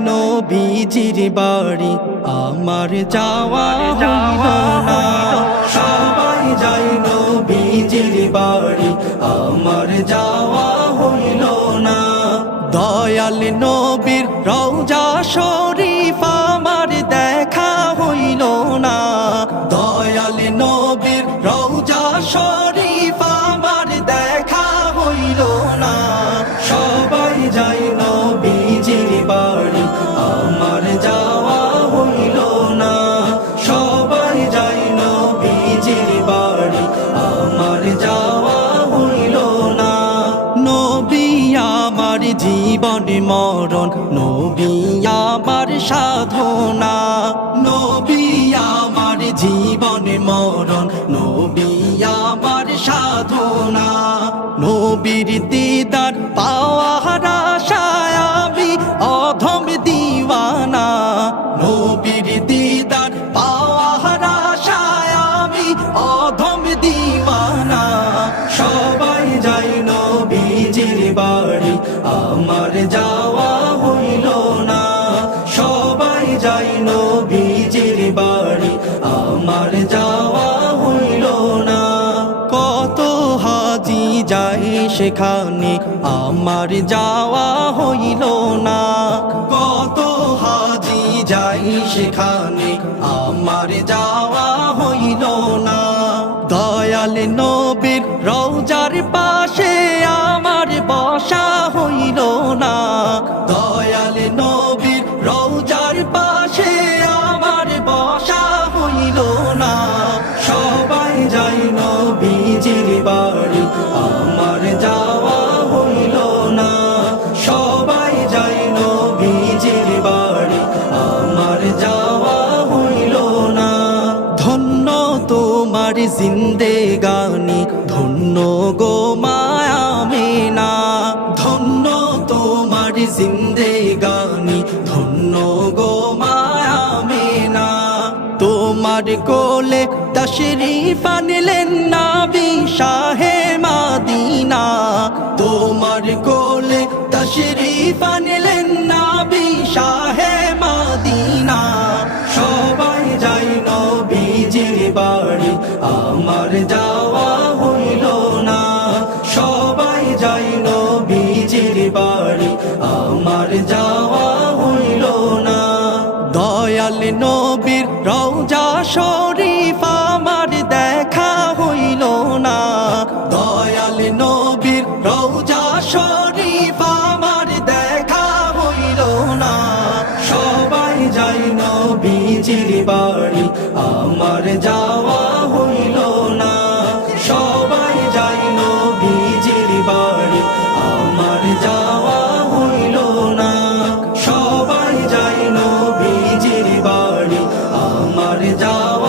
নবীজির বাড়ি। আমার যাওয়া যাওয়া না। সবাই যাই নবীজির বাড়ি। আমার যাওয়া হইল না। দয়াল নবীর রওজা শরীফ জীবন মরণ, নবী আমার সাধনা। নবিয়া আমার জীবন মরণ, নবী আমার সাধনা। নবীর দিদার পাওয়ার সেখানে আমার যাওয়া হইল না। কত হাজি যাই সেখানে আমার যাওয়া হইল না। দয়াল নবীর রৌজার জিন্দেগানি, ধন্য গো মায়া মেনা ধন্য তোমার জিন্দেগানি, ধন্য গো মায়া মেনা তোমার কোলে তশরিফ আনলেন নাবি শাহে মাদিনা। তোমার কোলে তশরিফ আনলেন নাবি শাহে যাওয়া হইল না। সবাই যাই নবীজির বাড়ি। আমার যাওয়া হইল না। দয়াল নবীর রওজা শরীফ আমার দেখা হইল না। দয়াল নবীর রওজা শরীফ আমার দেখা হইল না। সবাই যাই নবীজির বাড়ি। আমার যাওয়া যাওয়া